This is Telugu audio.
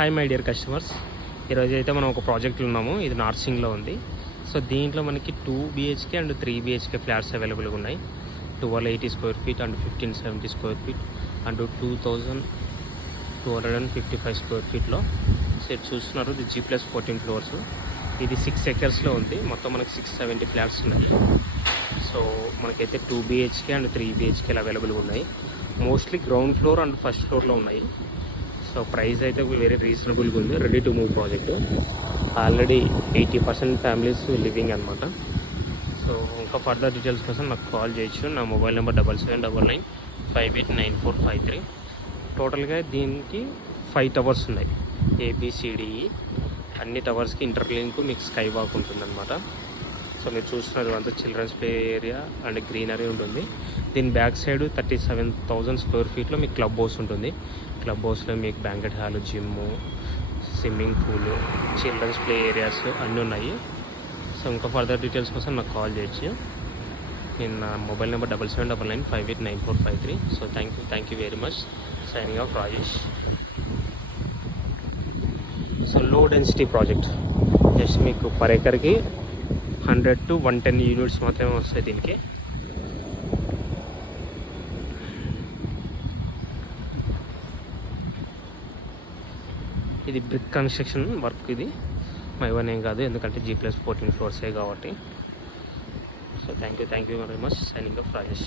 హాయ్ మై డియర్ కస్టమర్స్, ఈరోజు అయితే మనం ఒక ప్రాజెక్ట్లో ఉన్నాము. ఇది నార్సింగ్లో ఉంది. సో దీంట్లో మనకి 2 BHK అండ్ 3 BHK ఫ్లాట్స్ అవైలబుల్గా ఉన్నాయి. 1280 square feet and 1570 square feet and 2255 square ఫీట్లో. సో ఇది చూస్తున్నారు, ఇది G+14 ఫ్లోర్స్. ఇది 6 ఎకర్స్లో ఉంది. మొత్తం మనకి 670 ఫ్లాట్స్ ఉన్నాయి. సో మనకైతే 2 BHK అండ్ 3 BHKలు అవైలబుల్గా ఉన్నాయి. Mostly ground floor and first ఫ్లోర్లో ఉన్నాయి. సో ప్రైస్ అయితే వెరీ రీజనబుల్గా ఉంది. Ready to move project. Already 80% families living అనమాట. సో ఇంకా ఫర్దర్ డీటెయిల్స్ కోసం నాకు కాల్ చేయొచ్చు. నా మొబైల్ నెంబర్ 7799589453. టోటల్గా దీనికి 5 టవర్స్ ఉన్నాయి. ABCDE అన్ని టవర్స్కి ఇంటర్లింక్ మీకు స్కై వాక్ ఉంటుందన్నమాట. సో మీరు చూస్తున్నారు అంతా children's play area and greenery ఉంటుంది. దీని బ్యాక్ సైడ్ 37,000 స్క్వేర్ ఫీట్లో మీకు క్లబ్ హౌస్ ఉంటుంది. క్లబ్ హౌస్లో మీకు banquet hall, gym, swimming pool, children's play areas అన్నీ ఉన్నాయి. సో ఇంకా ఫర్దర్ డీటెయిల్స్ కోసం నాకు కాల్ చేయొచ్చు. నేను నా mobile number 7799589453. So thank you very much. Signing off Rajesh. So low density project. Just మీకు పర్ ఎకర్కి 100 to 110 యూనిట్స్ మాత్రమే వస్తాయి దీనికి. ఇది బ్రిక్ కన్స్ట్రక్షన్ వర్క్. ఇది మైవన్ ఏం కాదు, ఎందుకంటే G+14 ఫ్లోర్సే కాబట్టి. So thank you very much. Signing off Rajesh.